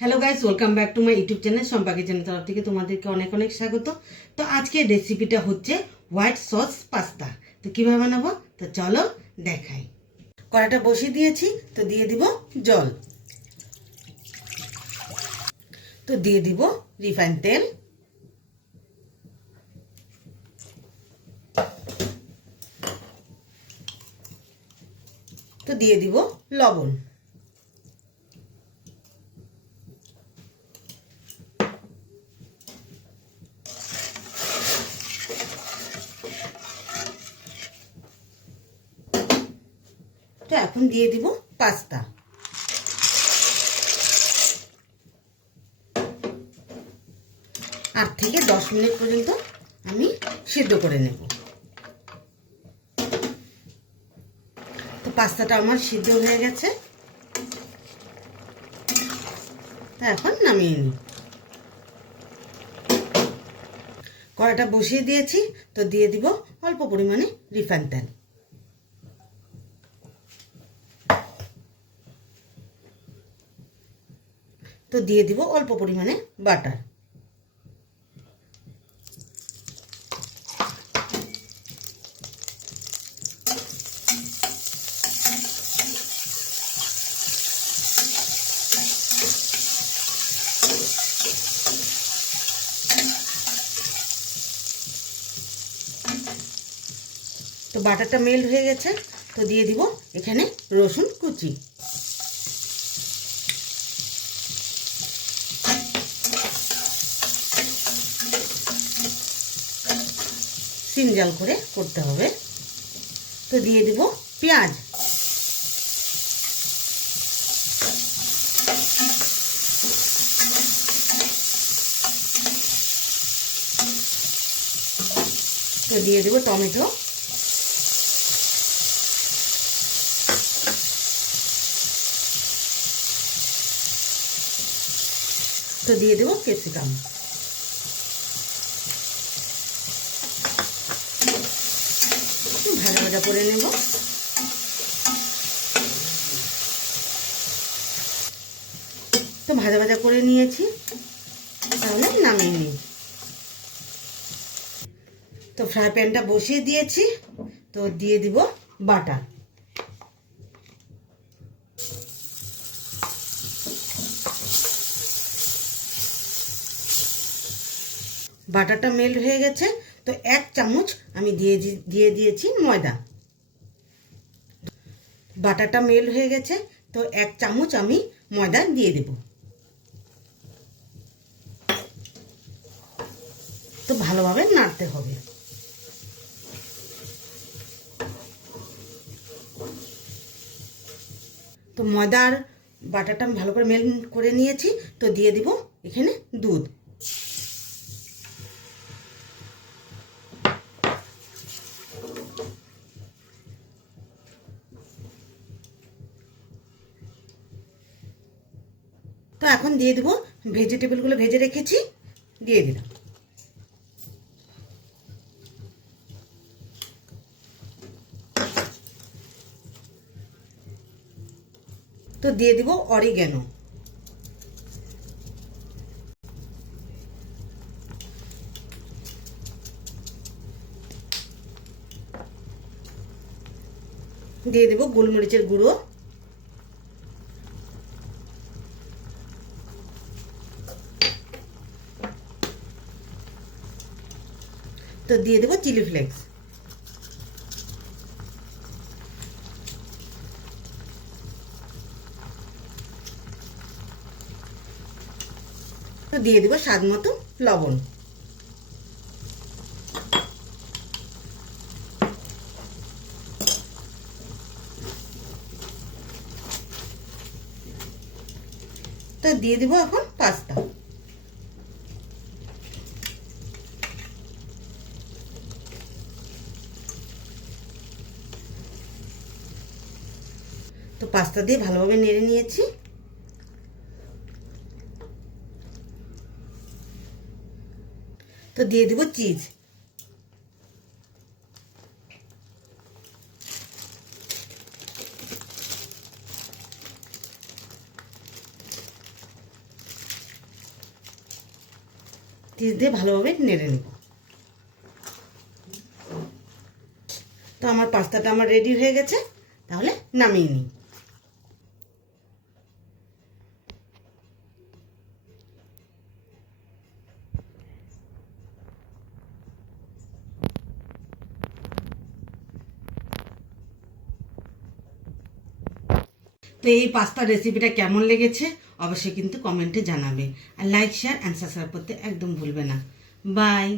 Hello guys, welcome back to my YouTube channel সম্পাকি channel তরফ থেকে তোমাদেরকে অনেক অনেক স্বাগত। তো আজকের রেসিপিটা হচ্ছে হোয়াইট সস পাস্তা। তো কিভাবে বানাবো তো চলো দেখাই। কড়াটা বসিয়ে দিয়েছি, তো দিয়ে দিব জল, তো দিয়ে দিব রিফাইন তেল, তো দিয়ে দিব লবণ, তো এখন দিয়ে দিব পাস্তা। 8 থেকে 10 মিনিট পর্যন্ত আমি সিদ্ধ করে নেব। তো পাস্তাটা আমার সিদ্ধ হয়ে গেছে, তো এখন নামিয়ে নিই। কড়াইটা বসিয়ে দিয়েছি, তো দিয়ে দিব অল্প পরিমাণে রিফাইন তেল, তো দিয়ে দিব অল্প পরিমাণে বাটার, তো বাটারটা মেল্ট হয়ে গেছে, তো দিয়ে দিব এখানে রসুন কুচি, সিম জাল করে করতে হবে। তো দিয়ে দিব পেঁয়াজ, তো দিয়ে দিব টমেটো, তো দিয়ে দেব ক্যাপসিকাম, ভাজা ভাজা করে নেব। তো ভাজা ভাজা করে নিয়েছি, তাহলে নামিয়ে নিই। তো ফ্রাই প্যানটা বসিয়ে দিয়েছি, তো দিয়ে দিব বাটার, বাটারটা মেল্ট হয়ে গেছে, তো 1 চামচ আমি দিয়ে দিয়েছি ময়দা। বাটারটা মেল্ট হয়ে গেছে, তো 1 চামচ আমি ময়দা দিয়ে দেব। তো ভালোভাবে নাড়তে হবে। তো ময়দার বাটারটা আমি ভালো করে মেল্ট করে নিয়েছি, তো দিয়ে দিব এখানে দুধ, তো এখন দিয়ে দেব ভেজিটেবলগুলো ভেজে রেখেছি, দিয়ে দিলাম। তো দিয়ে দিব অরিগ্যানো, দিয়ে দেব গোলমরিচের গুঁড়ো, তো দিয়ে দেব চিলি ফ্লেক্স, তো দিয়ে দেব স্বাদ মতো লবণ, তো দিয়ে দেব এখন পাস্তা। তো পাস্তা দিয়ে ভালোভাবে নেড়ে নিয়েছি, তো দিয়ে দেব চিজ, চিজ দিয়ে ভালোভাবে নেড়ে নেব। তো আমার পাস্তাটা আমার রেডি হয়ে গেছে, তাহলে নামিয়ে নিই। তো এই পাস্তা রেসিপিটা কেমন লেগেছে অবশ্যই কিন্তু কমেন্টে জানাবে, আর লাইক শেয়ার অ্যান্ড সাবস্ক্রাইব করতে একদম ভুলবে না। বাই।